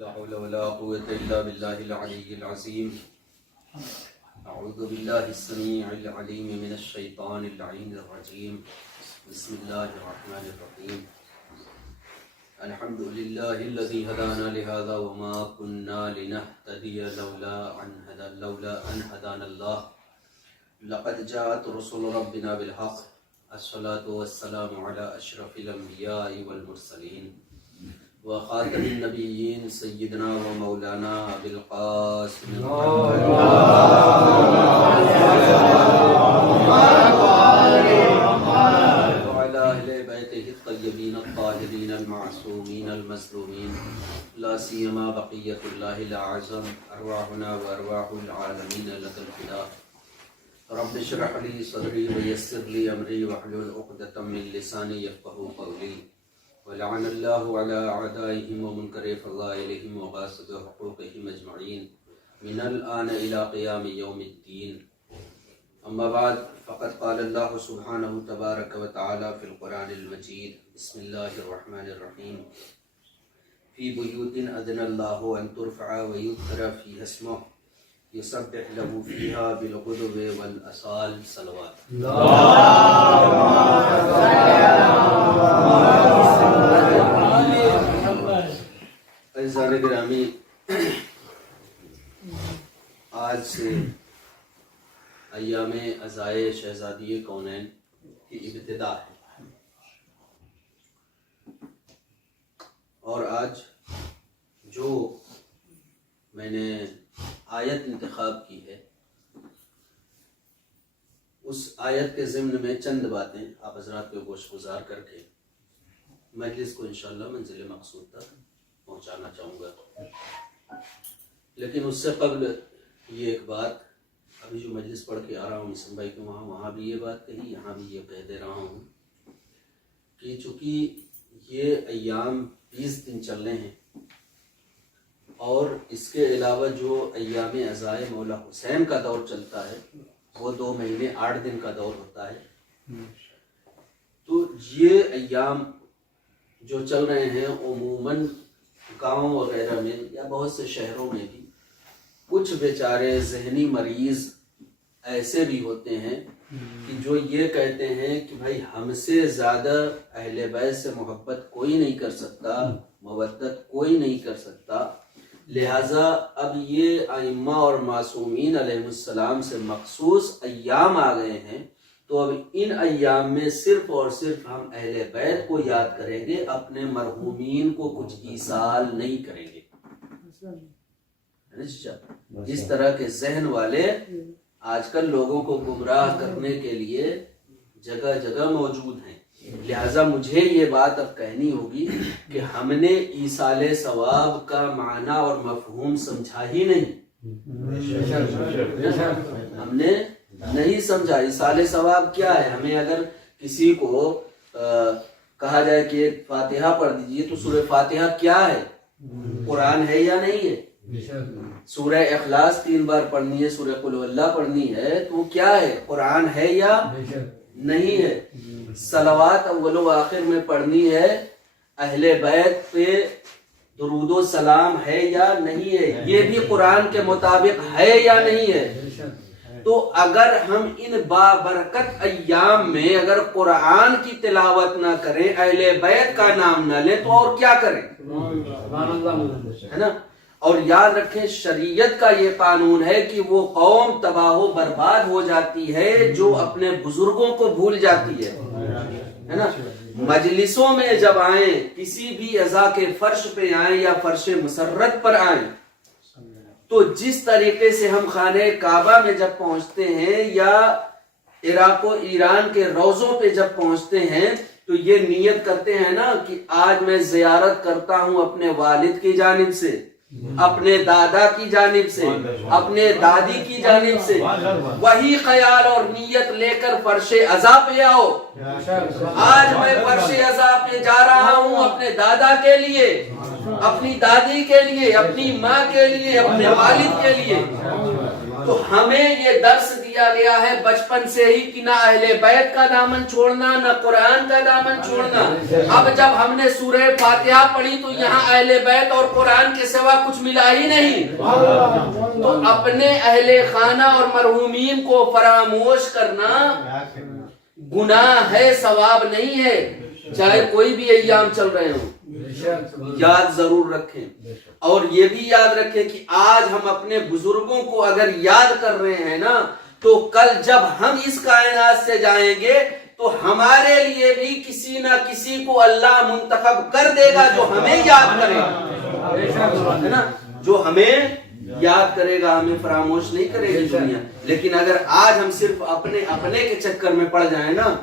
لا حول ولا قوة إلا بالله العلي العظيم. أعوذ بالله السميع العليم من الشيطان اللعين الرجيم. بسم الله الرحمن الرحيم. الحمد لله الذي هدانا لهذا وما كنا لنهتدي لولا أن هدانا الله. لقد جاءت رسل ربنا بالحق. الصلاة والسلام على أشرف الأنبياء والمرسلين وخاتم النبيين سيدنا ومولانا أبي القاسم وعلى أهل بيته الطيبين الطاهرين المعصومين المظلومين، لا سيما بقية الله الأعظم أرواحنا وأرواح العالمين لك الفداء. رب اشرح لي صدري ويسر لي أمري واحلل عقدة من لساني يفقهوا قولي. ولعن الله على أعدائهم ومنكر فضائلهم وغاصب حقوقهم أجمعين من الآن إلى قيام يوم الدين. أما بعد، فقد قال الله سبحانه تبارك وتعالى في القرآن المجيد: بسم الله الرحمن الرحيم. في بيوت أذن الله أن ترفع ويذكر فيها اسمه يسبح له فيها بالغدو والآصال. صلوات. عزیزان گرامی، آج سے ایام عزائے شہزادی کونین کی ابتدا ہے، اور آج جو میں نے آیت انتخاب کی ہے، اس آیت کے ضمن میں چند باتیں آپ حضرات کو گوش گزار کر کے مجلس کو انشاءاللہ منزل مقصود تک پہنچانا چاہوں گا. لیکن اس سے قبل یہ ایک بات، ابھی جو مجلس پڑھ کے آ رہا ہوں مسلم بھائی کے وہاں بھی یہ بات کہی، یہاں بھی یہ کہہ دے رہا ہوں کہ چونکہ یہ ایام 20 دن چلنے ہیں، اور اس کے علاوہ جو ایام عزائے مولا حسین کا دور چلتا ہے وہ 2 مہینے 8 دن کا دور ہوتا ہے. تو یہ ایام جو چل رہے ہیں عموماً گاؤں وغیرہ میں یا بہت سے شہروں میں بھی کچھ بیچارے ذہنی مریض ایسے بھی ہوتے ہیں کہ جو یہ کہتے ہیں کہ بھائی ہم سے زیادہ اہل بیت سے محبت کوئی نہیں کر سکتا، مودت کوئی نہیں کر سکتا، لہٰذا اب یہ ائمہ اور معصومین علیہ السلام سے مخصوص ایام آ گئے ہیں، تو اب ان ایام میں صرف اور صرف ہم اہل بیت کو یاد کریں گے، اپنے مرحومین کو کچھ ایصال نہیں کریں گے. اس طرح کے ذہن والے آج کل لوگوں کو گمراہ کرنے کے لیے جگہ جگہ موجود ہیں. لہٰذا مجھے یہ بات اب کہنی ہوگی کہ ہم نے ایصال ثواب کا معنی اور مفہوم سمجھا ہی نہیں. ہم نے نہیں سمجھا ایصال ثواب کیا ہے. ہمیں اگر کسی کو کہا جائے کہ ایک فاتحہ پڑھ دیجئے تو سورہ فاتحہ کیا ہے، قرآن ہے یا نہیں ہے؟ سورہ اخلاص 3 بار پڑھنی ہے، سورہ قل هو اللہ پڑھنی ہے، تو وہ کیا ہے، قرآن ہے یا نہیں ہے؟ صلوات اول و آخر میں پڑھنی ہے، اہل بیت پہ درود و سلام ہے یا نہیں ہے، یہ بھی قرآن کے مطابق ہے یا نہیں ہے؟ تو اگر ہم ان بابرکت ایام میں اگر قرآن کی تلاوت نہ کریں، اہل بیت کا نام نہ لیں، تو اور کیا کریں؟ ہے نا. اور یاد رکھیں شریعت کا یہ قانون ہے کہ وہ قوم تباہ و برباد ہو جاتی ہے جو اپنے بزرگوں کو بھول جاتی ہے نا. مجلسوں میں جب آئیں، کسی بھی اعضاء کے فرش پہ آئیں یا فرش مسرت پر آئیں، تو جس طریقے سے ہم خانہ کعبہ میں جب پہنچتے ہیں یا عراق و ایران کے روضوں پہ جب پہنچتے ہیں تو یہ نیت کرتے ہیں نا کہ آج میں زیارت کرتا ہوں اپنے والد کی جانب سے، اپنے دادا کی جانب سے، اپنے دادی کی جانب سے. وہی خیال اور نیت لے کر فرش عزا پہ آؤ. آج میں فرش عزا پہ جا رہا ہوں اپنے دادا کے لیے، اپنی دادی کے لیے، اپنی ماں کے لیے، اپنے والد کے لیے. تو ہمیں یہ درس دیا گیا ہے بچپن سے ہی کہ نہ اہل بیت کا دامن چھوڑنا نہ قرآن کا دامن چھوڑنا. اب جب ہم نے سورہ فاتحہ پڑھی تو یہاں اہل بیت اور قرآن کے سوا کچھ ملا ہی نہیں. تو اپنے اہل خانہ اور مرحومین کو فراموش کرنا گناہ ہے، ثواب نہیں ہے، چاہے کوئی بھی ایام چل رہے ہوں. یاد ضرور رکھیں، اور یہ بھی یاد رکھیں کہ آج ہم اپنے بزرگوں کو اگر یاد کر رہے ہیں نا، تو کل جب ہم اس کائنات سے جائیں گے تو ہمارے لیے بھی کسی نہ کسی کو اللہ منتخب کر دے گا جو ہمیں یاد کرے گا، ہے نا، جو ہمیں یاد کرے گا، ہمیں فراموش نہیں کرے گی دنیا. لیکن اگر آج ہم صرف اپنے کے چکر میں پڑ جائیں نا،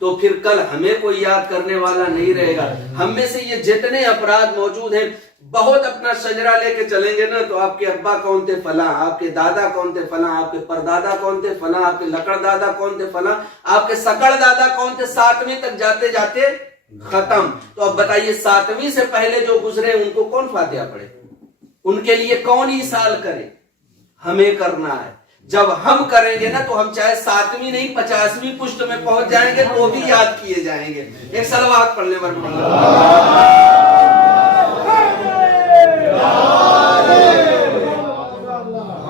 تو پھر کل ہمیں کوئی یاد کرنے والا نہیں رہے گا. ہم میں سے یہ جتنے افراد موجود ہیں، بہت اپنا شجرہ لے کے چلیں گے نا، تو آپ کے ابا کون تھے فلاں، آپ کے دادا کون تھے فلاں، آپ کے پردادا کون تھے فلاں، آپ کے لکڑ دادا کون تھے فلاں، آپ کے سکڑ دادا کون تھے، 7ویں تک جاتے جاتے ختم. تو اب بتائیے 7ویں سے پہلے جو گزرے ان کو کون فاتحہ پڑھے، ان کے لیے کون ایصال کرے؟ ہمیں کرنا ہے. جب ہم کریں گے نا تو ہم چاہے 7ویں نہیں 50ویں پشت میں پہنچ جائیں گے تو بھی یاد کیے جائیں گے. ایک صلوات پڑھ لیں ورنہ.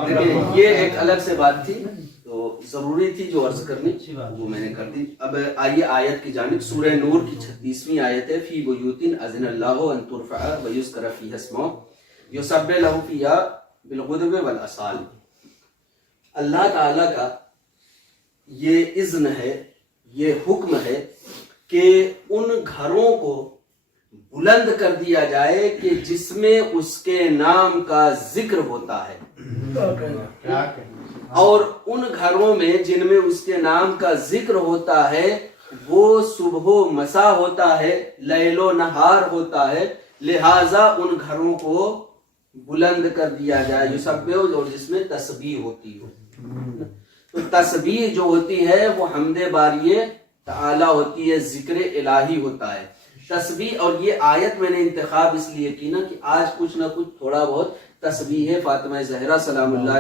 دیکھیں یہ ایک الگ سے بات تھی، تو ضروری تھی جو عرض کرنی وہ میں نے کر دی. اب آئیے آیت کی جانب. سورہ نور کی 36ویں آیت ہے. فی بیوت اذن اللہ ان ترفع ویذکر فیہا اسمہ یسبح لہ فیہا بالغدو والآصال. اللہ تعالیٰ کا یہ اذن ہے، یہ حکم ہے کہ ان گھروں کو بلند کر دیا جائے کہ جس میں اس کے نام کا ذکر ہوتا ہے، اور ان گھروں میں جن میں اس کے نام کا ذکر ہوتا ہے وہ صبح و مساء ہوتا ہے، لیل و نہار ہوتا ہے. لہٰذا ان گھروں کو بلند کر دیا جائے. یسبح، اور جس میں تسبیح ہوتی ہو. تو تسبیح جو ہوتی ہے وہ حمد باری تعالی ہوتی ہے، ذکر الہی ہوتا ہے تسبیح. اور یہ آیت میں نے انتخاب اس لیے کی نا کہ آج کچھ نہ کچھ تھوڑا بہت تسبیح ہے فاطمہ زہرا سلام اللہ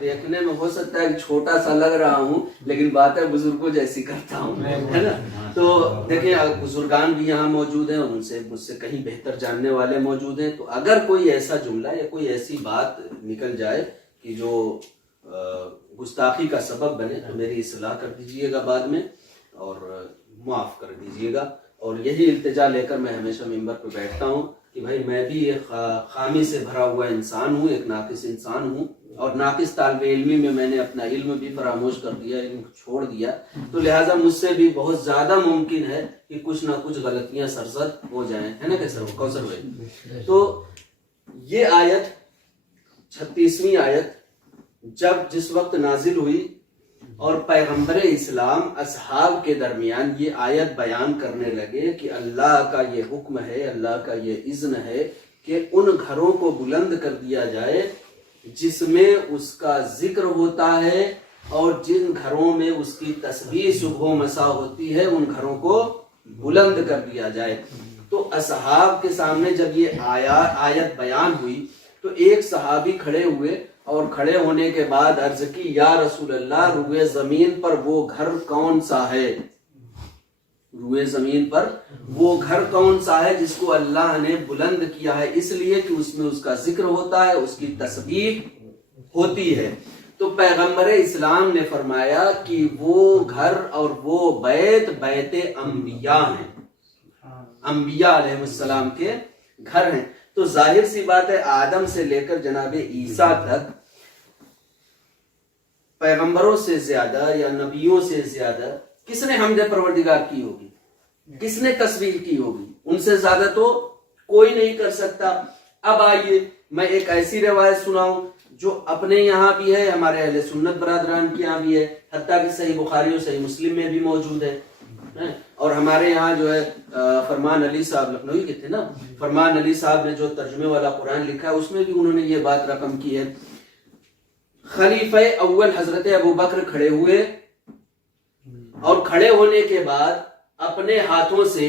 دیکھنے میں ہو سکتا ہے کہ چھوٹا سا لگ رہا ہوں، لیکن باتیں بزرگوں جیسی کرتا ہوں، ہے نا. تو دیکھیں بزرگان بھی یہاں موجود ہیں اور ان سے مجھ سے کہیں بہتر جاننے والے موجود ہیں. تو اگر کوئی ایسا جملہ یا کوئی ایسی بات نکل جائے کہ جو گستاخی کا سبب بنے تو میری اصلاح کر دیجئے گا بعد میں اور معاف کر دیجئے گا. اور یہی التجا لے کر میں ہمیشہ ممبر پہ بیٹھتا ہوں کہ بھائی میں بھی ایک خامی سے بھرا ہوا انسان ہوں، ایک ناقص انسان ہوں، اور ناقص طالب علمی میں میں نے اپنا علم بھی فراموش کر دیا، علم چھوڑ دیا. تو لہٰذا مجھ سے بھی بہت زیادہ ممکن ہے کہ کچھ نہ کچھ غلطیاں سرزد ہو جائیں، ہے نا کیسر کوثر بھائی. تو یہ آیت 36ویں آیت جس وقت نازل ہوئی اور پیغمبر اسلام اصحاب کے درمیان یہ آیت بیان کرنے لگے کہ اللہ کا یہ حکم ہے، اللہ کا یہ اذن ہے کہ ان گھروں کو بلند کر دیا جائے جس میں اس کا ذکر ہوتا ہے، اور جن گھروں میں اس کی تسبیح صبح و مساء ہوتی ہے ان گھروں کو بلند کر دیا جائے. تو اصحاب کے سامنے جب یہ آیت بیان ہوئی تو ایک صحابی کھڑے ہوئے اور کھڑے ہونے کے بعد عرض کی یا رسول اللہ، روئے زمین پر وہ گھر کون سا ہے، روئے زمین پر وہ گھر کون سا ہے جس کو اللہ نے بلند کیا ہے؟ اس لیے کہ اس میں اس کا ذکر ہوتا ہے، اس کی تسبیح ہوتی ہے. تو پیغمبر اسلام نے فرمایا کہ وہ گھر اور وہ بیت انبیاء ہیں، انبیاء علیہ السلام کے گھر ہیں. تو ظاہر سی بات ہے آدم سے لے کر جناب عیسیٰ تک پیغمبروں سے زیادہ یا نبیوں سے زیادہ کس نے حمد پروردگار کی ہوگی، کس نے تسبیح کی ہوگی؟ ان سے زیادہ تو کوئی نہیں کر سکتا. اب آئیے میں ایک ایسی روایت سناؤں جو اپنے یہاں بھی ہے، ہمارے اہل سنت برادران کے یہاں بھی ہے، حتیٰ کہ صحیح بخاری اور صحیح مسلم میں بھی موجود ہے. اور ہمارے یہاں جو ہے فرمان علی صاحب لکھنوی کے تھے نا، فرمان علی صاحب نے جو ترجمے والا قرآن لکھا ہے اس میں بھی انہوں نے یہ بات رقم کی ہے. خلیفہ اول حضرت ابو بکر کھڑے ہوئے اور کھڑے ہونے کے بعد اپنے ہاتھوں سے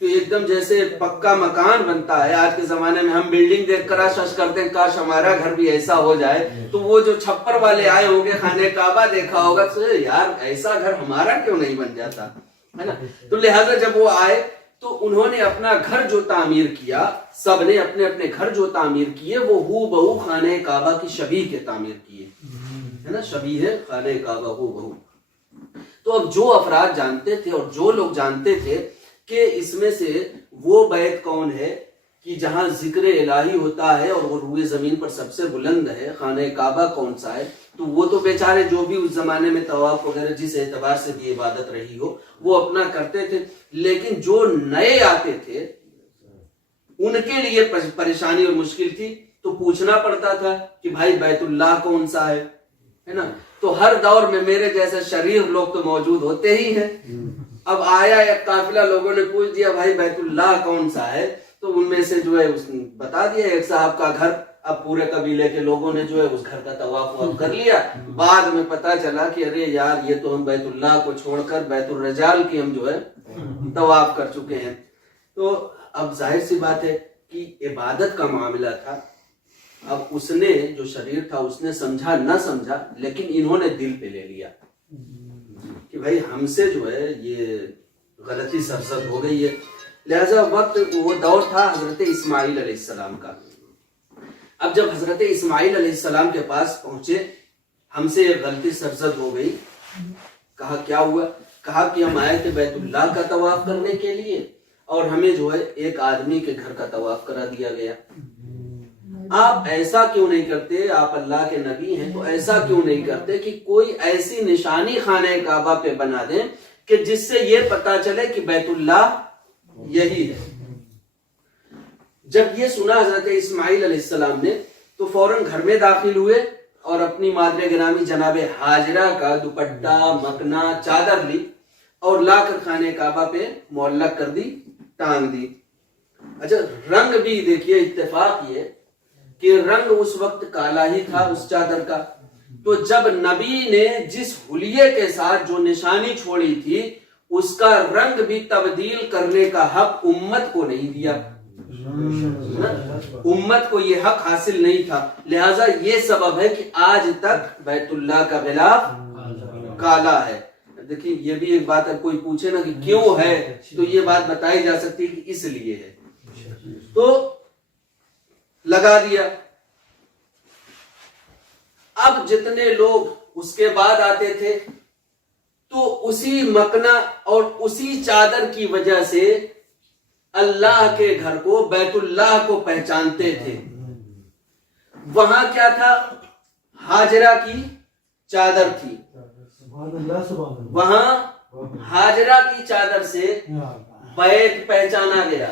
تو ایک دم جیسے پکا مکان بنتا ہے. آج کے زمانے میں ہم بلڈنگ دیکھ کر آشش کرتے ہیں کاش ہمارا گھر بھی ایسا ہو جائے. تو وہ جو چھپر والے آئے ہوں گے خانہ کعبہ دیکھا ہوگا تو یار ایسا گھر ہمارا کیوں نہیں بن جاتا ہے نا. تو لہٰذا جب وہ آئے تو انہوں نے اپنا گھر جو تعمیر کیا, سب نے اپنے اپنے گھر جو تعمیر کیے وہ ہو بہو خانہ کعبہ کی شبیہ کے تعمیر کیے ہے نا. شبیہ ہے خانہ کعبہ ہو بہو. تو اب جو افراد جانتے تھے اور جو لوگ جانتے تھے کہ اس میں سے وہ بیت کون ہے کہ جہاں ذکر الہی ہوتا ہے اور وہ روئے زمین پر سب سے بلند ہے, خانہ کعبہ کون سا ہے, تو وہ تو بیچارے جو بھی اس زمانے میں طواف وغیرہ جس اعتبار سے بھی عبادت رہی ہو وہ اپنا کرتے تھے. لیکن جو نئے آتے تھے ان کے لیے پریشانی اور مشکل تھی, تو پوچھنا پڑتا تھا کہ بھائی بیت اللہ کون سا ہے نا. تو ہر دور میں میرے جیسے شریف لوگ تو موجود ہوتے ہی ہیں. اب آیا ایک قافلہ, لوگوں نے پوچھ دیا بھائی بیت اللہ کون سا ہے, تو ان میں سے جو ہے اس نے بتا دیا ایک صاحب کا گھر. اب پورے قبیلے کے لوگوں نے جو ہے اس گھر کا طواف کر لیا. بعد میں پتا چلا کہ ارے یار یہ تو ہم بیت اللہ کو چھوڑ کر بیت الرجال کی ہم جو ہے طواف کر چکے ہیں. تو اب ظاہر سی بات ہے کہ عبادت کا معاملہ تھا. اب اس نے جو شریر تھا اس نے سمجھا نہ سمجھا, لیکن انہوں نے دل پہ لے لیا کہ بھائی ہم سے جو ہے یہ غلطی سرزد ہو گئی ہے. لہذا وقت وہ دور تھا حضرت اسماعیل علیہ السلام کا. اب جب حضرت اسماعیل علیہ السلام کے پاس پہنچے, ہم سے یہ غلطی سرزد ہو گئی. کہا کیا ہوا؟ کہا کہ ہم آئے تھے بیت اللہ کا طواف کرنے کے لیے اور ہمیں جو ہے ایک آدمی کے گھر کا طواف کرا دیا گیا. آپ ایسا کیوں نہیں کرتے, آپ اللہ کے نبی ہیں تو ایسا کیوں نہیں کرتے کہ کوئی ایسی نشانی خانہ کعبہ پہ بنا دیں کہ جس سے یہ پتا چلے کہ بیت اللہ یہی ہے. جب یہ سنا حضرت اسماعیل علیہ السلام نے تو فوراً گھر میں داخل ہوئے اور اپنی مادر گرامی جناب ہاجرہ کا دوپٹہ, مکنا, چادر لی اور لا کر خانہ کعبہ پہ معلق کر دی, ٹانگ دی. اچھا رنگ بھی دیکھیے, اتفاق یہ کہ رنگ اس وقت کالا ہی تھا اس چادر کا. تو جب نبی نے جس حلیے کے ساتھ جو نشانی چھوڑی تھی اس کا رنگ بھی تبدیل کرنے کا حق امت کو نہیں دیا, امت کو یہ حق حاصل نہیں تھا. لہٰذا یہ سبب ہے کہ آج تک بیت اللہ کا غلاف کالا ہے. دیکھیں یہ بھی ایک بات ہے, کوئی پوچھے نا کہ کیوں ہے تو یہ بات بتائی جا سکتی ہے کہ اس لیے ہے. تو لگا دیا. اب جتنے لوگ اس کے بعد آتے تھے تو اسی مکنا اور اسی چادر کی وجہ سے اللہ کے گھر کو, بیت اللہ کو پہچانتے تھے. وہاں کیا تھا؟ ہاجرہ کی چادر تھی. وہاں ہاجرہ کی چادر سے بیت پہچانا گیا.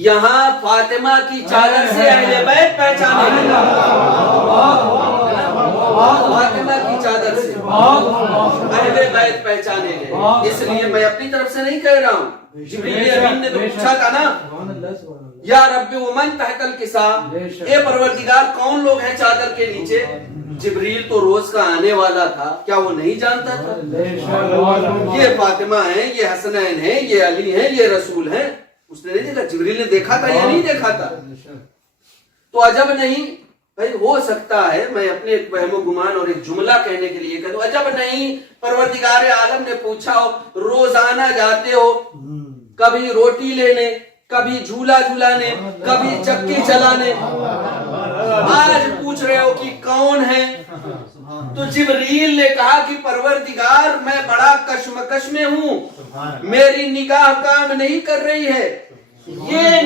یہاں فاطمہ کی چادر سے اہل بیت پہچانا گیا. فاطمہ کی چادر سے اہل بیت پہچانے گئے. اس لیے میں اپنی طرف سے نہیں کہہ رہا ہوں, جبریل امین نے تو پوچھا تھا نا یا رب ومن تحت الکساء, اے پروردگار کون لوگ ہیں چادر کے نیچے. جبریل تو روز کا آنے والا تھا, کیا وہ نہیں جانتا تھا؟ یہ فاطمہ ہیں, یہ حسنین ہیں, یہ علی ہیں, یہ رسول ہیں. اس نے نہیں دیکھا, جبریل نے دیکھا تھا یا نہیں دیکھا تھا؟ تو عجب نہیں بھائی, ہو سکتا ہے میں اپنے ایک وہم و گمان اور ایک جملہ کہنے کے لیے کہہ دوں, عجب نہیں پروردگار عالم نے پوچھا ہو, روزانہ جاتے ہو کبھی روٹی لینے, کبھی جھولا جھولانے, کبھی چکی چلانے, آج پوچھ رہے ہو کہ کون ہے. تو جبریل نے کہا کہ پروردگار میں بڑا کشمکش میں ہوں, میری نگاہ کام نہیں کر رہی ہے. یہ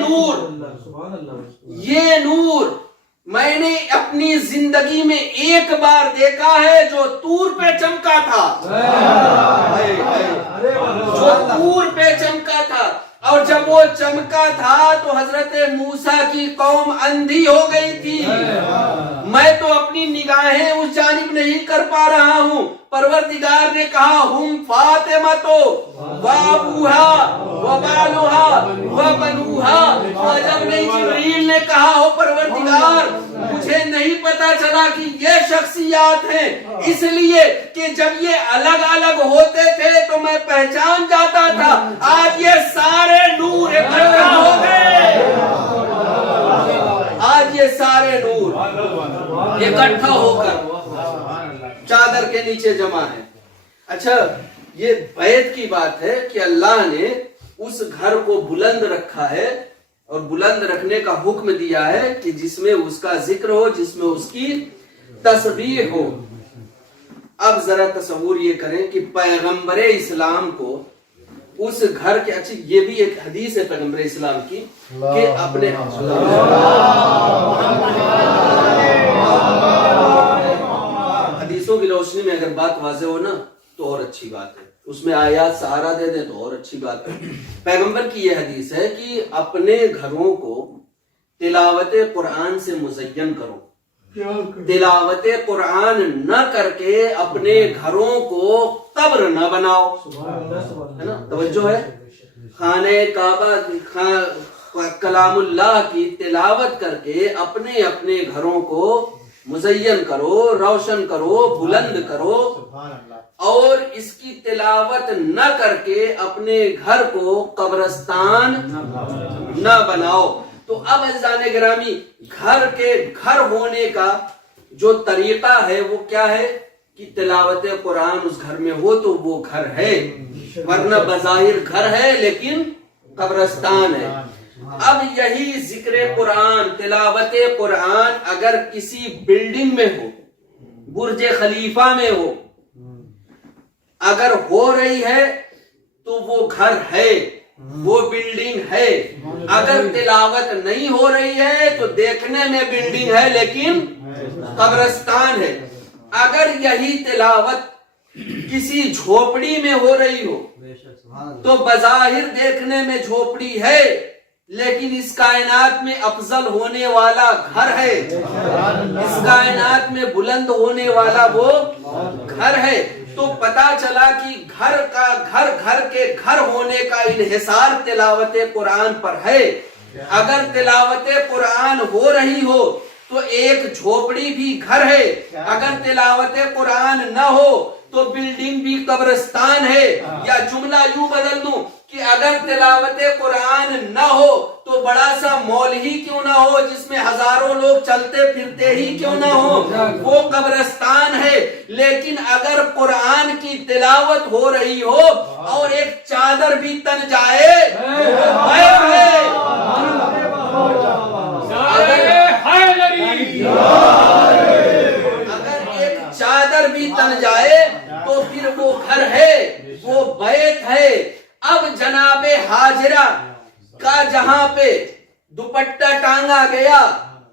نور میں نے اپنی زندگی میں ایک بار دیکھا ہے جو طور پہ چمکا تھا, جو طور پہ چمکا تھا. اور جب وہ چمکا تھا تو حضرت موسیٰ کی قوم اندھی ہو گئی تھی. میں تو اپنی نگاہیں اس جانب نہیں کر پا رہا ہوں. پروردگار نے کہا ہم فاطمہ تو وابوہا وبالوہا وبنوہا. عجب نہیں جبریل نے کہا ہو پروردگار مجھے نہیں پتا چلا کہ یہ شخصیات ہیں، اس لیے کہ جب یہ الگ الگ ہوتے تھے تو میں پہچان جاتا تھا۔ آج یہ سارے نور اکٹھا ہو گئے، آج یہ سارے نور اکٹھا ہو کر چادر کے نیچے جمع ہے۔ اچھا، یہ بیت کی بات ہے کہ اللہ نے اس گھر کو بلند رکھا ہے اور بلند رکھنے کا حکم دیا ہے کہ جس میں اس کا ذکر ہو، جس میں اس کی تسبیح ہو۔ اب ذرا تصور یہ کریں کہ پیغمبر اسلام کو اس گھر کے، اچھی یہ بھی ایک حدیث ہے پیغمبر اسلام کی کہ اپنے حدیثوں کی روشنی میں اگر بات واضح ہو نا تو اور اچھی بات ہے، اس میں آیات سہارا دے دیں تو اور اچھی بات ہے۔ پیغمبر کی یہ حدیث ہے کہ اپنے گھروں کو تلاوت قرآن سے مزین کرو، تلاوت قرآن نہ کر کے اپنے گھروں کو قبر نہ بناؤ، ہے نا؟ توجہ ہے، خانہ کعبہ کلام اللہ کی تلاوت کر کے اپنے اپنے گھروں کو مزین کرو، روشن کرو، بلند کرو، اور اس کی تلاوت نہ کر کے اپنے گھر کو قبرستان نہ بناؤ۔ تو اب عزیزان گرامی، گھر کے گھر ہونے کا جو طریقہ ہے وہ کیا ہے کہ تلاوت قرآن اس گھر میں ہو تو وہ گھر ہے، ورنہ بظاہر گھر ہے لیکن قبرستان ہے۔ اب یہی ذکر قرآن، تلاوت قرآن اگر کسی بلڈنگ میں ہو، برج خلیفہ میں ہو، اگر ہو رہی ہے تو وہ گھر ہے، وہ بلڈنگ ہے۔ اگر تلاوت نہیں ہو رہی ہے تو دیکھنے میں بلڈنگ ہے لیکن قبرستان ہے۔ اگر یہی تلاوت کسی جھوپڑی میں ہو رہی ہو تو بظاہر دیکھنے میں جھوپڑی ہے لیکن اس کائنات میں افضل ہونے والا گھر ہے، اس کائنات میں بلند ہونے والا وہ گھر ہے۔ تو پتا چلا کہ گھر کے گھر ہونے کا انحصار تلاوت قرآن پر ہے۔ اگر تلاوت قرآن ہو رہی ہو تو ایک جھوپڑی بھی گھر ہے، اگر تلاوت قرآن نہ ہو تو بلڈنگ بھی قبرستان ہے۔ یا جملہ یوں بدل دوں کہ اگر تلاوت قرآن نہ ہو تو بڑا سا مال ہی کیوں نہ ہو جس میں ہزاروں لوگ چلتے پھرتے ہی کیوں نہ ہو، وہ قبرستان ہے۔ لیکن اگر قرآن کی تلاوت ہو رہی ہو اور ایک چادر بھی تن جائے اگر ایک چادر بھی تن جائے تو پھر وہ گھر ہے، وہ بیت ہے۔ اب جناب ہاجرہ کا جہاں پہ دوپٹہ ٹانگا گیا،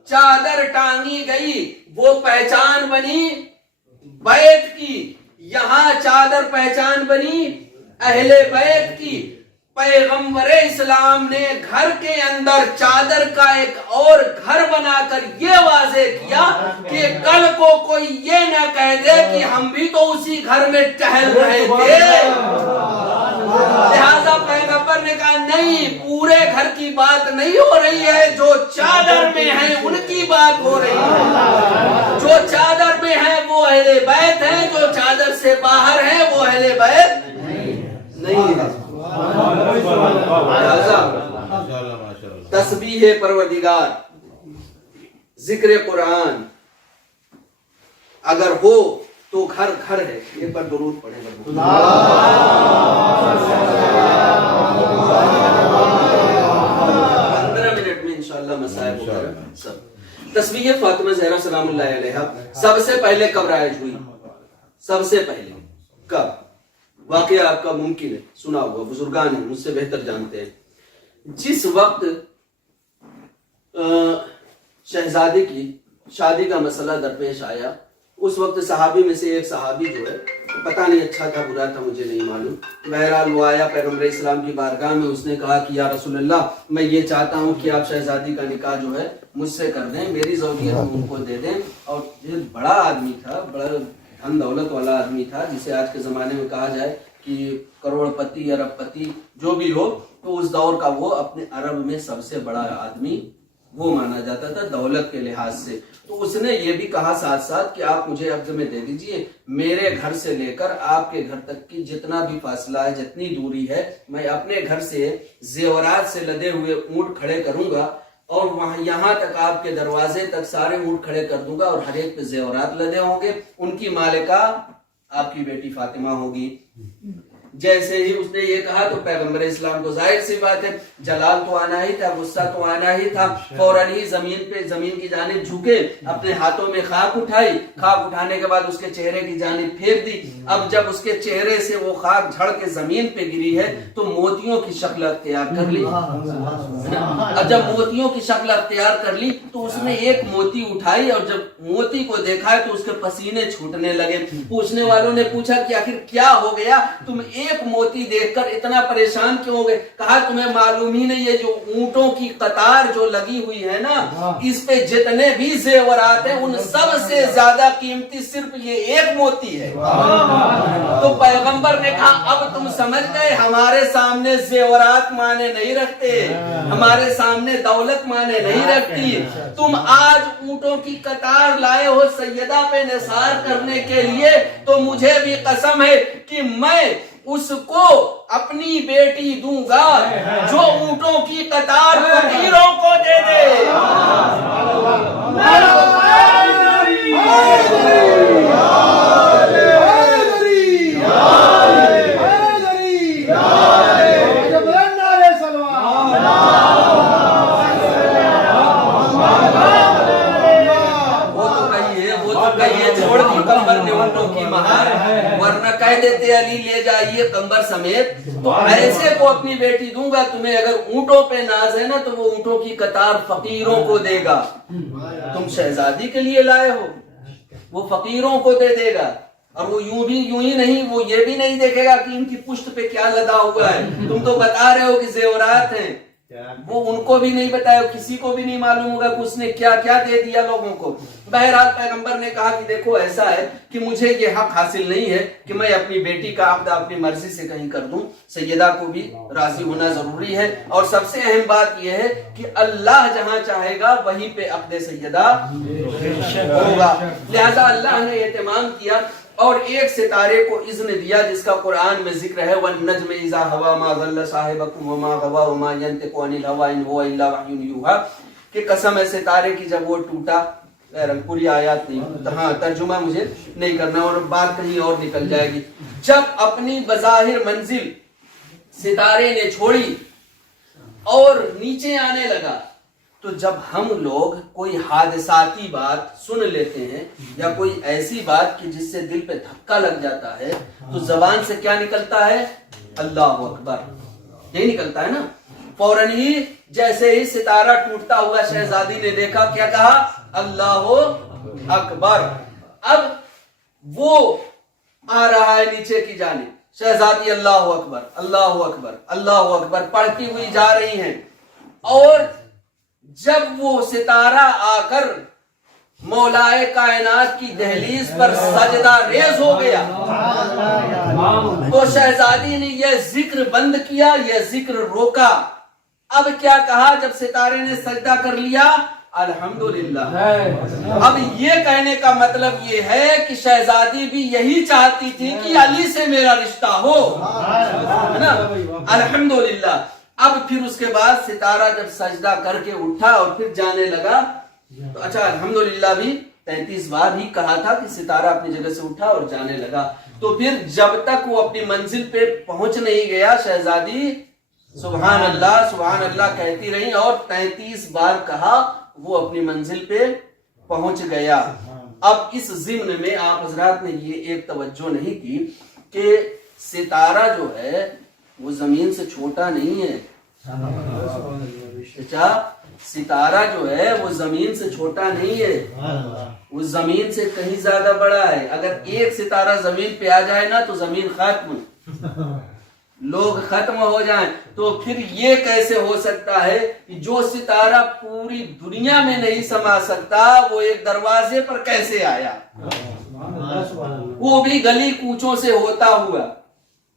چادر ٹانگی گئی، وہ پہچان بنی بیت کی۔ یہاں چادر پہچان بنی اہل بیت کی۔ پیغمبر اسلام نے گھر کے اندر چادر کا ایک اور گھر بنا کر یہ واضح کیا کہ کل کو کوئی یہ نہ کہہ دے کہ ہم بھی تو اسی گھر میں ٹہل رہے تھے۔ لہذا پیغمبر نے کہا نہیں، پورے گھر کی بات نہیں ہو رہی ہے، جو چادر میں ہیں ان کی بات ہو رہی ہے۔ جو چادر میں ہیں وہ اہل بیت ہیں، جو چادر سے باہر ہیں وہ اہل بیت نہیں ہے۔ تسبیح پروردگار، ذکر قرآن اگر ہو تو گھر گھر ہے۔ ایک بار درود پڑھیں گے۔ 15 منٹ میں انشاءاللہ مسائل وغیرہ سب۔ تسبیح فاطمہ زہرا سلام اللہ علیہا سب سے پہلے کب رائج ہوئی؟ سب سے پہلے کب؟ واقعہ آپ کا ممکن ہے سنا ہوگا، بزرگان ہیں مجھ سے بہتر جانتے ہیں۔ جس وقت شہزادی کی شادی کا مسئلہ درپیش آیا، اس وقت صحابی میں سے ایک صحابی جو ہے، پتہ نہیں اچھا تھا برا تھا مجھے نہیں معلوم، بہرحال وہ آیا پیغمبر اسلام کی بارگاہ میں، اس نے کہا کہ یا رسول اللہ میں یہ چاہتا ہوں کہ آپ شہزادی کا نکاح جو ہے مجھ سے کر دیں، میری زوجیت ان کو دے دیں۔ اور یہ بڑا آدمی تھا، بڑا دھن دولت والا آدمی تھا، جسے آج کے زمانے میں کہا جائے کہ کروڑ پتی ارب پتی جو بھی ہو، تو اس دور کا وہ اپنے عرب میں سب سے بڑا آدمی وہ مانا جاتا تھا دولت کے لحاظ سے. تو اس نے یہ بھی کہا ساتھ ساتھ کہ آپ مجھے اب میں دے دیجئے، میرے گھر سے لے کر آپ کے گھر تک کی جتنا بھی فاصلہ ہے، جتنی دوری ہے، میں اپنے گھر سے زیورات سے لدے ہوئے اونٹ کھڑے کروں گا اور وہاں یہاں تک آپ کے دروازے تک سارے اونٹ کھڑے کر دوں گا اور ہر ایک پہ زیورات لدے ہوں گے. ان کی مالکہ آپ کی بیٹی فاطمہ ہوگی. جیسے ہی اس نے یہ کہا تو پیغمبر اسلام کو ظاہر سی بات ہے جلال تو آنا ہی تھا، غصہ تو آنا ہی تھا. فوراً ہی زمین کی جانب جھکے، اپنے ہاتھوں میں خاک اٹھائی، خاک اٹھانے کے بعد اس کے چہرے کی جانب پھینک دی. اب جب اس کے چہرے سے وہ خاک جھڑ کے زمین پہ گری ہے تو موتیوں کی شکل اختیار کر لی. اب جب موتیوں کی شکل اختیار کر لی تو اس نے ایک موتی اٹھائی اور جب موتی کو دیکھا تو اس کے پسینے چھوٹنے لگے. پوچھنے والوں نے پوچھا کہ آخر کیا ہو گیا، تم ایک موتی دیکھ کر اتنا پریشان کیوں ہو گئے؟ کہا تمہیں معلوم ہی نہیں، یہ جو اونٹوں کی قطار جو لگی ہوئی ہے نا، اس پہ جتنے بھی زیورات ہیں ان سب سے زیادہ قیمتی صرف یہ ایک موتی ہے. تو پیغمبر نے کہا اب تم سمجھ گئے ہمارے سامنے زیورات مانے نہیں رکھتے، ہمارے سامنے دولت مانے نہیں رکھتی. تم آج اونٹوں کی قطار لائے ہو سیدہ پہ نثار کرنے کے لیے، تو مجھے بھی قسم ہے کہ میں اس کو اپنی بیٹی دوں گا جو اونٹوں کی قطار فقیروں کو دے دے. چھوڑ دی قمبر نے اونٹوں کی مہار، ورنہ کہہ دیتے علی لے جائیے قمبر سمیت. تو ایسے کو اپنی بیٹی دوں گا، تمہیں اگر اونٹوں پہ ناز ہے نا تو وہ اونٹوں کی قطار فقیروں کو دے گا. تم شہزادی کے لیے لائے ہو، وہ فقیروں کو دے دے گا. اور وہ یوں ہی نہیں، وہ یہ بھی نہیں دیکھے گا کہ ان کی پشت پہ کیا لدا ہوا ہے. تم تو بتا رہے ہو کہ زیورات ہیں، وہ ان کو بھی نہیں بتایا، کسی کو بھی نہیں معلوم ہوگا کہ اس نے کیا کیا دے دیا لوگوں کو. بہرحال پیغمبر نے کہا کہ دیکھو ایسا ہے کہ مجھے یہ حق حاصل نہیں ہے کہ میں اپنی بیٹی کا عقد اپنی مرضی سے کہیں کر دوں، سیدہ کو بھی راضی ہونا ضروری ہے. اور سب سے اہم بات یہ ہے کہ اللہ جہاں چاہے گا وہیں پہ عقد سیدہ ہوگا. لہذا اللہ نے اہتمام کیا اور ایک ستارے کو اذن دیا جس کا قرآن میں ذکر ہے وَالنَّجْمِ إِذَا هَوَى مَا ضَلَّ صَاحِبُكُمْ وَمَا غَوَى وَمَا يَنطِقُ عَنِ الْهَوَىٰ إِنْ هُوَ إِلَّا وَحْيٌ يُوحَىٰ. کہ قسم ہے ستارے کی جب وہ ٹوٹا، پوری آیات نہیں، ہاں ترجمہ مجھے نہیں کرنا اور بات کہیں اور نکل جائے گی. جب اپنی بظاہر منزل ستارے نے چھوڑی اور نیچے آنے لگا، تو جب ہم لوگ کوئی حادثاتی بات سن لیتے ہیں یا کوئی ایسی بات کہ جس سے دل پہ دھکا لگ جاتا ہے تو زبان سے کیا نکلتا ہے؟ اللہ اکبر. یہی نکلتا ہے نا. فوراً ہی جیسے ہی ستارہ ٹوٹتا ہوا شہزادی نے دیکھا، کیا کہا؟ اللہ اکبر. اب وہ آ رہا ہے نیچے کی جانب، شہزادی اللہ اکبر اللہ اکبر اللہ اکبر پڑھتی ہوئی جا رہی ہیں. اور جب وہ ستارہ آ کر مولائے کائنات کی دہلیز پر سجدہ ریز ہو گیا تو شہزادی نے یہ ذکر بند کیا، یہ ذکر روکا. اب کیا کہا جب ستارے نے سجدہ کر لیا؟ الحمدللہ. اب یہ کہنے کا مطلب یہ ہے کہ شہزادی بھی یہی چاہتی تھی کہ علی سے میرا رشتہ ہو، ہے نا. الحمدللہ. اب پھر اس کے بعد ستارہ جب سجدہ کر کے اٹھا اور پھر جانے لگا تو اچھا الحمدللہ بھی 33 بار ہی کہا تھا کہ ستارہ اپنی جگہ سے اٹھا اور جانے لگا. تو پھر جب تک وہ اپنی منزل پہ پہنچ نہیں گیا شہزادی سبحان اللہ کہتی رہی اور 33 بار کہا، وہ اپنی منزل پہ پہنچ گیا. اب اس ضمن میں آپ حضرات نے یہ ایک توجہ نہیں کی کہ ستارہ جو ہے وہ زمین سے چھوٹا نہیں ہے. ستارہ جو ہے وہ زمین سے چھوٹا نہیں ہے، وہ زمین سے کہیں زیادہ بڑا ہے. اگر ایک ستارہ زمین پہ آ جائے نا تو زمین ختم، لوگ ختم ہو جائیں. تو پھر یہ کیسے ہو سکتا ہے کہ جو ستارہ پوری دنیا میں نہیں سما سکتا وہ ایک دروازے پر کیسے آیا، وہ بھی گلی کوچوں سے ہوتا ہوا.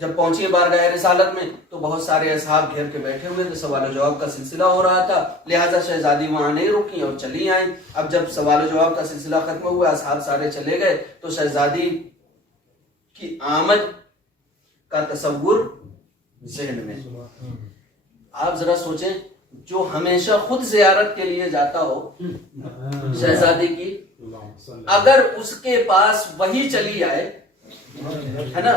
جب پہنچی بارگاہ رسالت میں تو بہت سارے اصحاب گھیر کے بیٹھے ہوئے تھے، سوال و جواب کا سلسلہ ہو رہا تھا، لہٰذا شہزادی وہاں نہیں رکی اور چلی آئیں۔ اب جب سوال و جواب کا سلسلہ ختم ہوا، اصحاب سارے چلے گئے، تو شہزادی کی آمد کا تصور ذہن میں۔ آپ ذرا سوچیں، جو ہمیشہ خود زیارت کے لیے جاتا ہو شہزادی کی، اگر اس کے پاس وہی چلی آئے، ہے نا،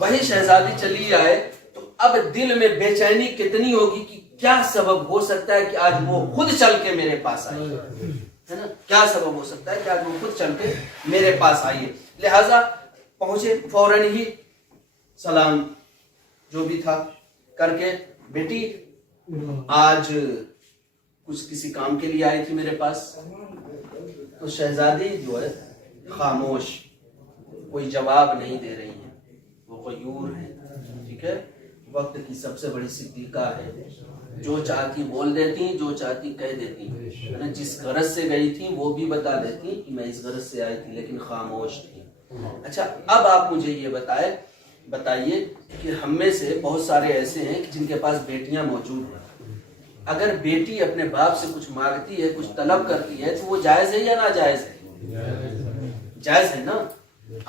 وہی شہزادی چلی آئے، تو اب دل میں بے چینی کتنی ہوگی کہ کیا سبب ہو سکتا ہے کہ آج وہ خود چل کے میرے پاس آئی ہے نا، کیا سبب ہو سکتا ہے کہ آج وہ خود چل کے میرے پاس آئی ہے۔ لہٰذا پہنچے، فوراً ہی سلام جو بھی تھا کر کے، بیٹی آج کچھ کسی کام کے لیے آئی تھی میرے پاس۔ تو شہزادی جو ہے خاموش، کوئی جواب نہیں دے رہی ہیں، وہ غیور ہیں، ٹھیک ہے، وقت کی سب سے بڑی صدیقہ ہے، جو چاہتی بول دیتی، جو چاہتی کہہ دیتی، جس غرض سے گئی تھی وہ بھی بتا دیتی کہ میں اس غرض سے آئی تھی، لیکن خاموش تھی۔ اچھا، اب آپ مجھے یہ بتائیے کہ ہم میں سے بہت سارے ایسے ہیں جن کے پاس بیٹیاں موجود ہیں، اگر بیٹی اپنے باپ سے کچھ مانگتی ہے، کچھ طلب کرتی ہے، تو وہ جائز ہے یا ناجائز ہے؟ جائز ہے نا۔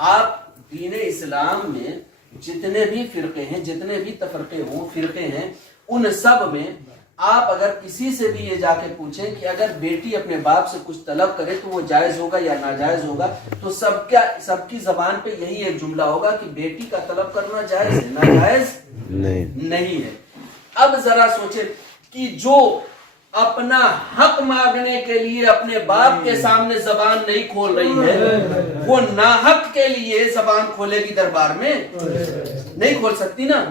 آپ دین اسلام میں جتنے بھی فرقے ہیں، جتنے بھی تفرقے ہوں، فرقے ہیں، ان سب میں آپ اگر کسی سے بھی یہ جا کے پوچھیں کہ اگر بیٹی اپنے باپ سے کچھ طلب کرے تو وہ جائز ہوگا یا ناجائز ہوگا، تو سب کی زبان پہ یہی ایک جملہ ہوگا کہ بیٹی کا طلب کرنا جائز ہے، ناجائز نہیں ہے۔ اب ذرا سوچیں کہ جو اپنا حق مانگنے کے لیے اپنے باپ کے سامنے زبان نہیں کھول رہی ہے، وہ ناحق کے لیے زبان کھولے گی دربار میں؟ نہیں کھول سکتی نا۔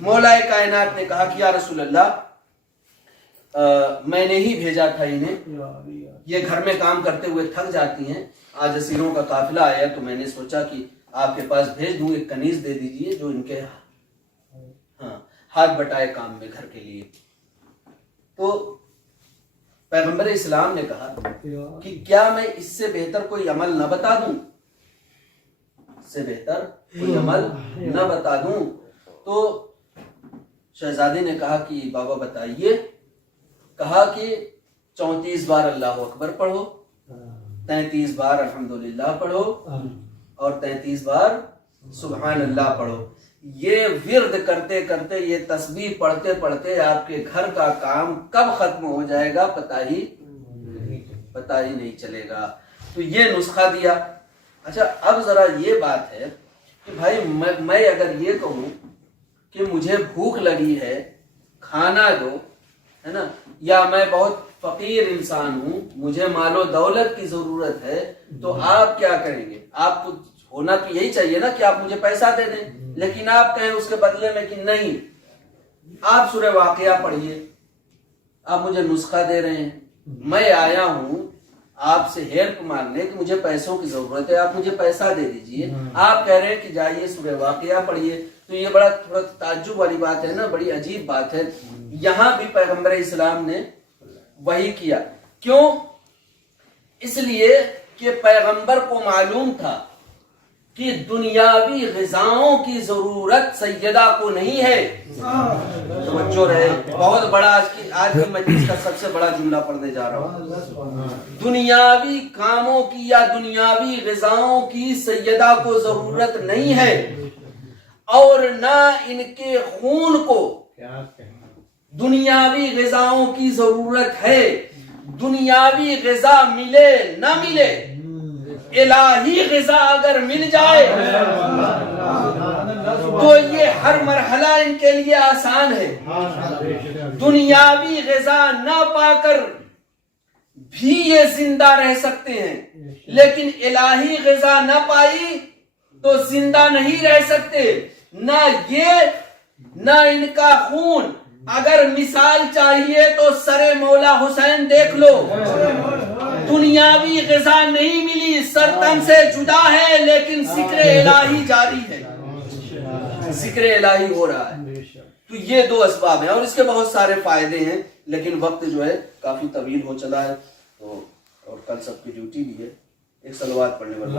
مولا کائنات نے کہا کہ یا رسول اللہ، میں نے ہی بھیجا تھا انہیں، یہ گھر میں کام کرتے ہوئے تھک جاتی ہیں، آج اسیروں کا قافلہ آیا تو میں نے سوچا کہ آپ کے پاس بھیج دوں، ایک کنیز دے دیجئے جو ان کے ہاتھ بٹائے کام میں گھر کے لیے۔ تو پیغمبر اسلام نے کہا کہ کیا میں اس سے بہتر کوئی عمل نہ بتا دوں، اس سے بہتر کوئی عمل نہ بتا دوں؟ تو شہزادی نے کہا کہ بابا بتائیے۔ کہا کہ 34 بار اللہ اکبر پڑھو، 33 بار الحمدللہ پڑھو، اور 33 بار سبحان اللہ پڑھو۔ یہ ورد کرتے کرتے، یہ تسبیح پڑھتے پڑھتے آپ کے گھر کا کام کب ختم ہو جائے گا پتہ ہی نہیں چلے گا۔ تو یہ نسخہ دیا۔ اچھا، اب ذرا یہ بات ہے کہ بھائی میں اگر یہ کہوں کہ مجھے بھوک لگی ہے، کھانا دو، ہے نا، یا میں بہت فقیر انسان ہوں، مجھے مال و دولت کی ضرورت ہے، تو آپ کیا کریں گے؟ آپ کو ہونا تو یہی چاہیے نا کہ آپ مجھے پیسہ دے دیں، لیکن آپ کہیں اس کے بدلے میں کہ نہیں، آپ سورہ واقعہ پڑھیے، آپ مجھے نسخہ دے رہے ہیں، میں آیا ہوں آپ سے ہیلپ مانگنے کہ مجھے پیسوں کی ضرورت ہے، آپ مجھے پیسہ دے دیجئے، آپ کہہ رہے ہیں کہ جائیے سورہ واقعہ پڑھیے۔ تو یہ بڑا تھوڑا تعجب والی بات ہے نا، بڑی عجیب بات ہے۔ یہاں بھی پیغمبر اسلام نے وہی کیا۔ کیوں؟ اس لیے کہ پیغمبر کو معلوم تھا کہ دنیاوی غذاؤں کی ضرورت سیدہ کو نہیں ہے۔ توجہ رہے، بہت بڑا آج کی مجلس کا سب سے بڑا جملہ پڑھنے جا رہا ہوں۔ دنیاوی کاموں کی یا دنیاوی غذاؤں کی سیدہ کو ضرورت نہیں ہے، اور نہ ان کے خون کو دنیاوی غذاؤں کی ضرورت ہے۔ دنیاوی غذا ملے نہ ملے، الہی غذا اگر مل جائے تو یہ ہر مرحلہ ان کے لیے آسان ہے۔ دنیاوی غذا نہ پا کر بھی یہ زندہ رہ سکتے ہیں، لیکن الہی غذا نہ پائی تو زندہ نہیں رہ سکتے۔ نہ یہ نہ ان کا خون۔ اگر مثال چاہیے تو سر مولا حسین دیکھ لو، دنیاوی غذا نہیں ملی، سر تن سے جدا ہے، لیکن ذکر الہی جاری ہے، ذکر الہی ہو رہا ہے۔ تو یہ دو اسباب ہیں، اور اس کے بہت سارے فائدے ہیں، لیکن وقت جو ہے کافی طویل ہو چلا ہے، تو اور کل سب کی ڈیوٹی بھی ہے۔ ایک صلوات پڑھنے والا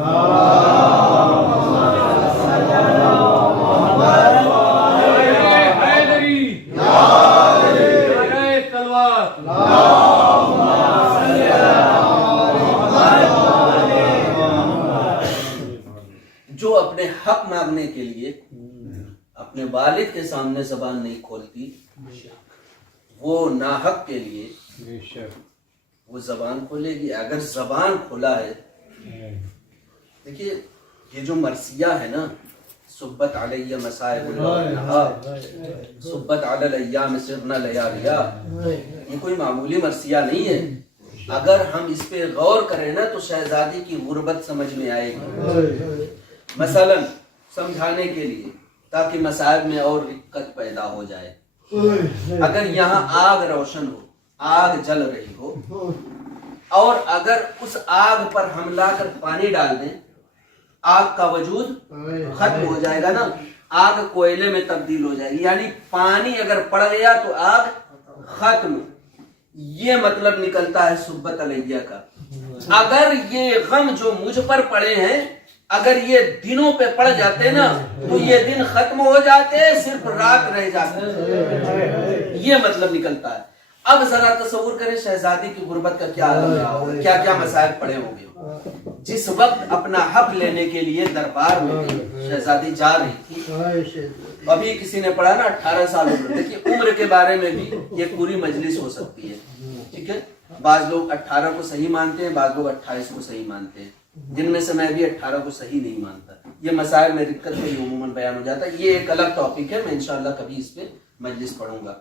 جو اپنے حق مانگنے کے لیے اپنے والد کے سامنے زبان نہیں کھولتی، وہ ناحق کے لیے وہ زبان کھولے گی۔ اگر زبان کھولا ہے، دیکھیے یہ جو مرثیہ ہے نا، صبت علیہ مصائب اللہ، صبت علی الایام سرنا لیالیا، یہ کوئی معمولی مرثیہ نہیں ہے۔ اگر ہم اس پہ غور کریں نا تو شہزادی کی غربت سمجھ میں آئے گی۔ مثلا سمجھانے کے لیے، تاکہ مصائب میں اور رقت پیدا ہو جائے، اگر یہاں آگ روشن ہو، آگ جل رہی ہو، اور اگر اس آگ پر ہم لا کر پانی ڈال دیں، آگ کا وجود ختم ہو جائے گا نا، آگ کوئلے میں تبدیل ہو جائے گی، یعنی پانی اگر پڑ گیا تو آگ ختم۔ یہ مطلب نکلتا ہے صبت علیہ کا۔ اگر یہ غم جو مجھ پر پڑے ہیں، اگر یہ دنوں پہ پڑ جاتے نا تو یہ دن ختم ہو جاتے، صرف رات رہ جاتے، یہ مطلب نکلتا ہے۔ اب ذرا تصور کریں شہزادی کی غربت کا کیا عالم رہا ہوگا، کیا کیا مسائل پڑے ہوں گے۔ جس وقت اپنا حق لینے کے لیے دربار میں شہزادی جا رہی تھی، ابھی کسی نے پڑھا نا 18 سال عمر، دیکھیے عمر کے بارے میں بھی یہ پوری مجلس ہو سکتی ہے، ٹھیک ہے۔ بعض لوگ 18 کو صحیح مانتے ہیں، بعض لوگ 28 کو صحیح مانتے ہیں، جن میں سے میں بھی 18 کو صحیح نہیں مانتا۔ یہ مسائل میں رکت میں عموماً بیان ہو جاتا ہے، یہ ایک الگ ٹاپک ہے، میں انشاءاللہ کبھی اس پہ مجلس پڑھوں گا۔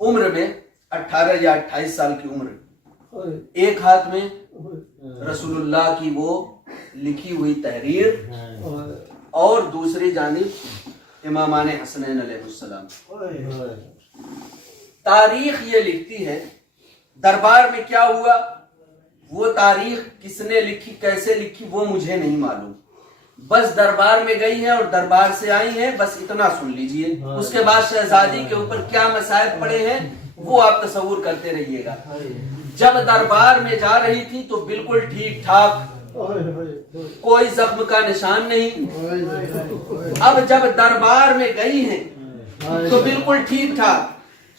عمر میں 18 یا 28 سال کی عمر، ایک ہاتھ میں رسول اللہ کی وہ لکھی ہوئی تحریر، اور دوسری جانب امامان حسنین علیہ السلام۔ تاریخ یہ لکھتی ہے، دربار میں کیا ہوا وہ تاریخ کس نے لکھی، کیسے لکھی، وہ مجھے نہیں معلوم، بس دربار میں گئی ہیں اور دربار سے آئی ہیں، بس اتنا سن لیجئے۔ اس کے بعد شہزادی کے اوپر کیا مسائل پڑے ہیں وہ آپ تصور کرتے رہیے گا۔ جب دربار میں جا رہی تھی تو بالکل ٹھیک ٹھاک، کوئی زخم کا نشان نہیں۔ اب جب دربار میں گئی ہیں تو بالکل ٹھیک ٹھاک،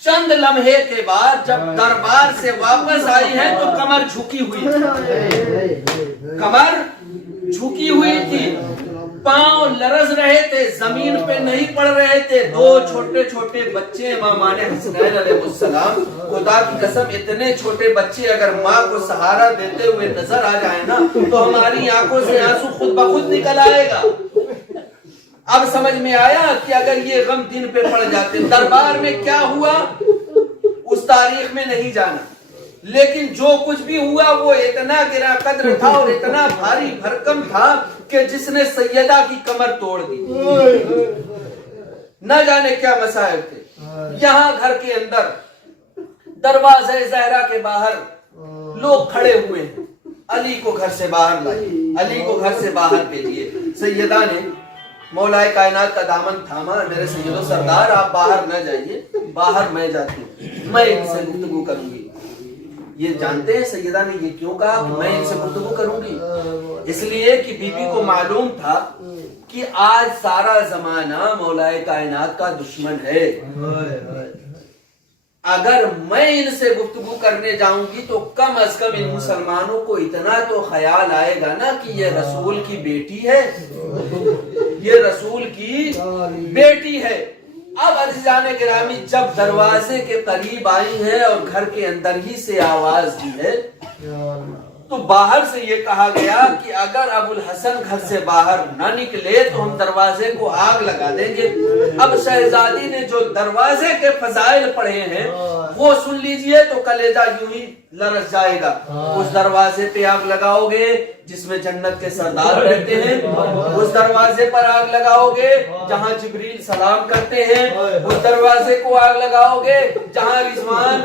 چند لمحے کے بعد جب دربار سے واپس آئی ہے تو کمر جھکی ہوئی تھی، کمر جھکی ہوئی تھی، پاؤں لرز رہے تھے، زمین پہ نہیں پڑ رہے تھے۔ دو چھوٹے چھوٹے بچے امامان حسنین علیہ السلام، خدا کی قسم اتنے چھوٹے بچے اگر ماں کو سہارا دیتے ہوئے نظر آ جائیں نا تو ہماری آنکھوں سے آنسو خود بخود نکل آئے گا۔ اب سمجھ میں آیا کہ اگر یہ غم دن پہ پڑ جاتے، دربار میں کیا ہوا اس تاریخ میں نہیں جانا، لیکن جو کچھ بھی ہوا وہ اتنا گرا قدر تھا اور اتنا بھاری بھرکم تھا کہ جس نے سیدہ کی کمر توڑ دی۔ نہ جانے کیا مسائل تھے۔ یہاں گھر کے اندر دروازے زہرا کے باہر لوگ کھڑے ہوئے ہیں، علی کو گھر سے باہر لائے، علی کو گھر سے باہر بھیجیے۔ سیدہ نے مولا کائنات کا دامن تھاما، میرے سید و سردار آپ باہر نہ جائیے، باہر میں جاتی ہوں، میں ان سے گفتگو کروں گی۔ یہ جانتے ہیں سیدہ نے یہ کیوں کہا کہ میں ان سے گفتگو کروں گی؟ اس لیے کہ بی بی کو معلوم تھا کہ آج سارا زمانہ مولا کائنات کا دشمن ہے، اگر میں ان سے گفتگو کرنے جاؤں گی تو کم از کم ان مسلمانوں کو اتنا تو خیال آئے گا نا کہ یہ رسول کی بیٹی ہے، یہ رسول کی بیٹی ہے۔ اب عزیزان گرامی جب دروازے کے قریب آئی ہیں اور گھر کے اندر ہی سے آواز دی ہے تو باہر سے یہ کہا گیا کہ اگر ابو الحسن گھر سے باہر نہ نکلے تو ہم دروازے کو آگ لگا دیں گے۔ اب شہزادی نے جو دروازے کے فضائل پڑھے ہیں وہ سن لیجئے تو کلیجہ یوں ہی لرز جائے گا۔ اس دروازے پہ آگ لگاؤ گے جس میں جنت کے سردار رہتے ہیں، اس دروازے پر آگ لگاؤ گے جہاں جبریل سلام کرتے ہیں، اس دروازے کو آگ لگاؤ گے جہاں رضوان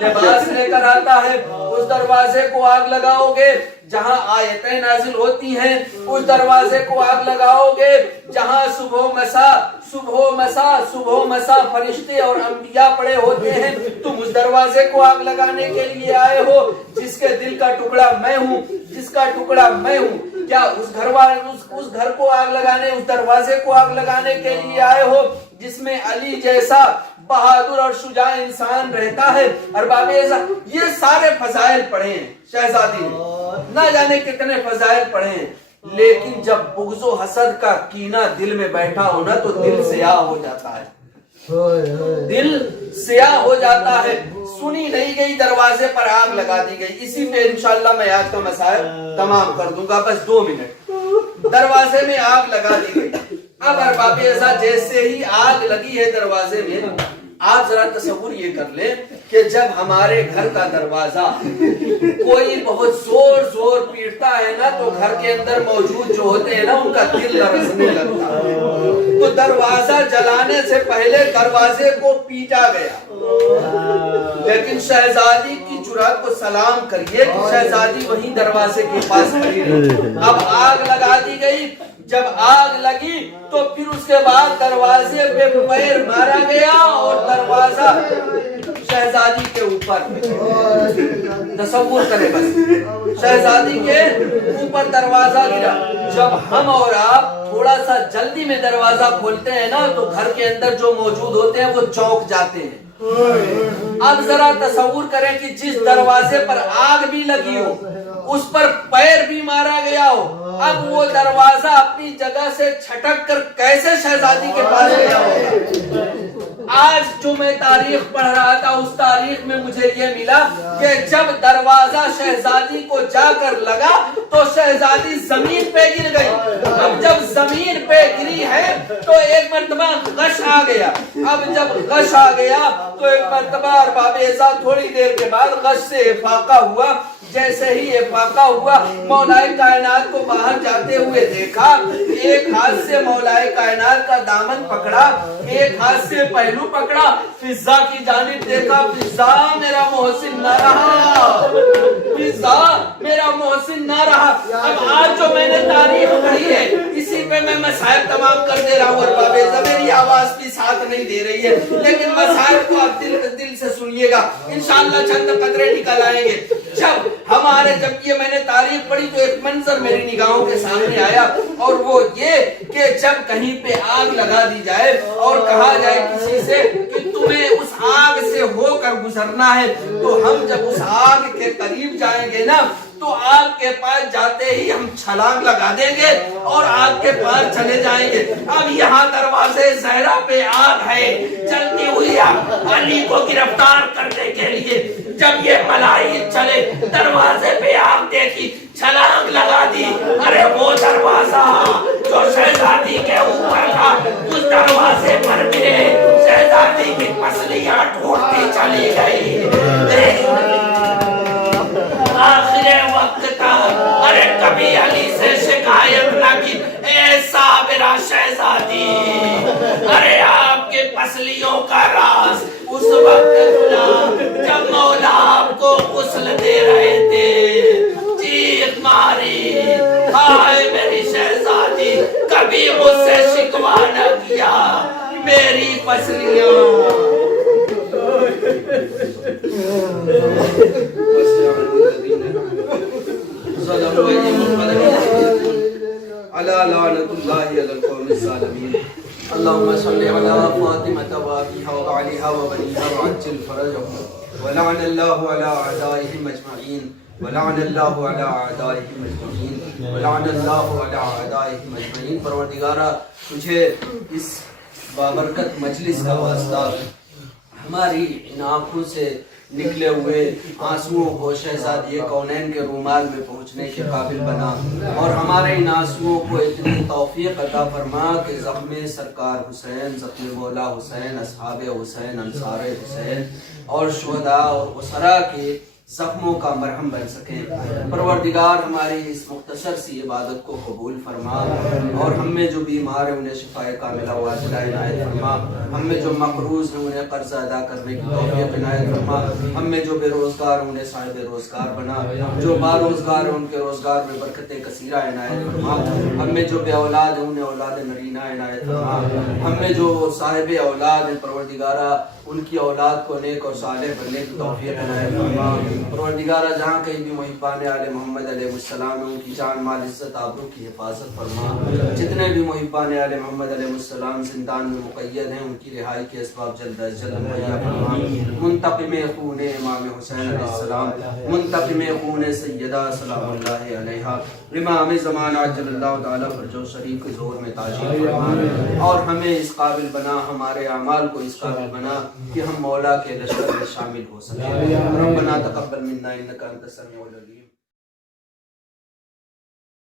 لباس لے کر آتا ہے، اس دروازے کو آگ لگاؤ گے جہاں آیتیں نازل ہوتی ہیں، اس دروازے کو آگ لگاؤ گے جہاں صبح و مساء صبح و مسا فرشتے اور انبیاء پڑے ہوتے ہیں. تم اس دروازے کو آگ لگانے کے لیے آئے ہو جس کے دل کا ٹکڑا میں ہوں, جس کا ٹکڑا میں ہوں. کیا اس گھر کو آگ لگانے, اس دروازے کو آگ لگانے کے لیے آئے ہو جس میں علی جیسا بہادر اور شجاع انسان رہتا ہے؟ ارباب اعزاز, یہ سارے فضائل پڑھے ہیں شہزادی نے, نہ جانے کتنے فضائل پڑھے ہیں, لیکن جب بغض و حسد کا کینہ دل میں بیٹھا ہو نا تو دل سیاہ ہو جاتا ہے, دل سیاہ ہو جاتا ہے. سنی نہیں گئی, دروازے پر آگ لگا دی گئی. اسی پہ انشاءاللہ میں آج کا مسائل تمام کر دوں گا, بس 2 منٹ. دروازے میں آگ لگا دی گئی. اب ارباب اعزاز جیسے ہی آگ لگی ہے دروازے میں, آپ ذرا تصور یہ کر لیں کہ جب ہمارے گھر کا دروازہ کوئی بہت زور پیٹتا ہے نا تو گھر کے اندر موجود جو ہوتے ہیں نا ان کا دل لرزنے لگتا ہے. تو دروازہ جلانے سے پہلے دروازے کو پیٹا گیا, لیکن شہزادی کی جرأت کو سلام کریے کہ شہزادی وہیں دروازے کے پاس کھڑی رہی. اب آگ لگا دی گئی. جب آگ لگی تو پھر اس کے بعد دروازے پہ پیر مارا گیا اور دروازہ شہزادی کے اوپر, تصور کرے بس, شہزادی کے اوپر دروازہ گرا. جب ہم اور آپ تھوڑا سا جلدی میں دروازہ کھولتے ہیں نا تو گھر کے اندر جو موجود ہوتے ہیں وہ چونک جاتے ہیں. اب ذرا تصور کریں کہ جس دروازے پر آگ بھی لگی ہو, اس پر پیر بھی مارا گیا ہو, اب وہ دروازہ اپنی جگہ سے چھٹک کر کیسے شہزادی کے پاس گیا ہوگا. آج جو میں تاریخ پڑھ رہا تھا اس تاریخ میں مجھے یہ ملا کہ جب دروازہ شہزادی کو جا کر لگا تو شہزادی زمین پہ گر گئی. اب جب زمین پہ گری ہے تو ایک مرتبہ غش آ گیا. اب جب غش آ گیا تو ایک مرتبہ ارباب اعزاز تھوڑی دیر کے بعد غش سے افاقہ ہوا. جیسے ہی افاقہ ہوا مولائے کائنات کو باہر جاتے ہوئے دیکھا. ایک ہاتھ سے مولائے کائنات کا دامن پکڑا, ایک ہاتھ سے پہلو پکڑا, فضا کی جانب دیکھا. فضا میرا محسن نہ رہا, فضا میرا محسن نہ رہا. اب آج جو میں نے تاریخ پڑھی ہے اسی پہ میں مسائل تمام کر دے رہا ہوں. ارباب اعزاز میری آواز بھی ساتھ نہیں دے رہی ہے, لیکن مسائل کو آپ دل سے سنیے گا, انشاءاللہ چند قطرے نکل آئیں گے. جب یہ میں نے تاریخ پڑھی تو ایک منظر میری نگاہوں کے سامنے آیا, اور وہ یہ کہ جب کہیں پہ آگ لگا دی جائے اور کہا جائے کسی سے کہ تمہیں اس آگ سے ہو کر گزرنا ہے, تو ہم جب اس آگ کے قریب جائیں گے نا تو آگ کے پاس جاتے ہی ہم چھلانگ لگا دیں گے اور آگ کے پاس چلے جائیں گے. اب یہاں دروازے زہرا پہ آگ ہے, چلتی ہوئی آگ علی کو گرفتار کرنے کے لیے. جب یہ ملائی چلے دروازے پہ آگ دیکھی, چھلانگ لگا دی. ارے وہ دروازہ جو شہزادی کے اوپر تھا اس دروازے پر بھی شہزادی کی پسلیاں ٹوٹتی چلی گئی. آخر وقت تھا, ارے کبھی علی سے شکایت نہ کی, اے صابرہ شہزادی, ارے آپ کے پسلیوں کا راز اس وقت کھلا جب مولا آپ کو غسل دے رہے تھے. چیخ ماری, ہائے میری شہزادی, کبھی مجھ سے شکوہ نہ کیا, میری پسلیوں. اللهم صل على فاطمة وأبيها وعليها وبنيها وعجل فرجهم ولعن الله على أعدائهم أجمعين ولعن الله على أعدائهم أجمعين ولعن الله على أعدائهم أجمعين. پروردگارا تجھے اس بابرکت مجلس کا واسطہ ہماری ان آنکھوں سے نکلے ہوئے آنسوؤں کو شہزادی کونین کے رومال میں پہنچنے کے قابل بنا, اور ہمارے ان آنسوؤں کو اتنی توفیق عطا فرما کہ زخم سرکار حسین, زخم مولا حسین, اصحاب حسین, انصار حسین اور شہداء اور اسرا کے زخموں کا مرہم بن سکیں۔ پروردگار ہماری اس مختصر سی عبادت کو قبول فرما، اور ہم میں جو بیمار ہیں انہیں شفاء کاملہ واجلہ عنایت فرما، ہم میں جو مقروض ہیں انہیں قرض ادا کرنے کی توفیق عنایت فرما، ہم میں جو بے روزگار ہیں انہیں صاحب روزگار بنا، جو باروزگار ہیں ان کے روزگار میں برکت کثیرہ عنایت فرما، ہم میں جو بے اولاد ہیں انہیں اولاد نرینہ عنایت فرما، ہم میں جو صاحب اولاد ہیں پروردگارہ ان کی اولاد کو نیک اور صالح بننے کی توفیق عنایت فرما۔ پروردگارہ جہاں کہیں بھی محبان آل محمد علیہ السلام ان کی جان مال عزت آبرو کی حفاظت فرما، جتنے بھی محبان آل محمد علیہ السلام زندان میں مقید ہیں ان کی رہائی کے اسباب جلد از جلد مہیا فرما۔ منتقم خون امام حسین علیہ السلام، منتقم خون سیدہ سلام اللہ علیہا، امام زمان عجل اللہ تعالیٰ فرجو شریف کے زور میں تاجیل فرما، اور ہمیں اس قابل بنا، ہمارے اعمال کو اس قابل بنا کہ ہم مولا کے لشکر میں شامل ہو سکیں۔ ربنا تقبل منا انک انت السمیع العلیم۔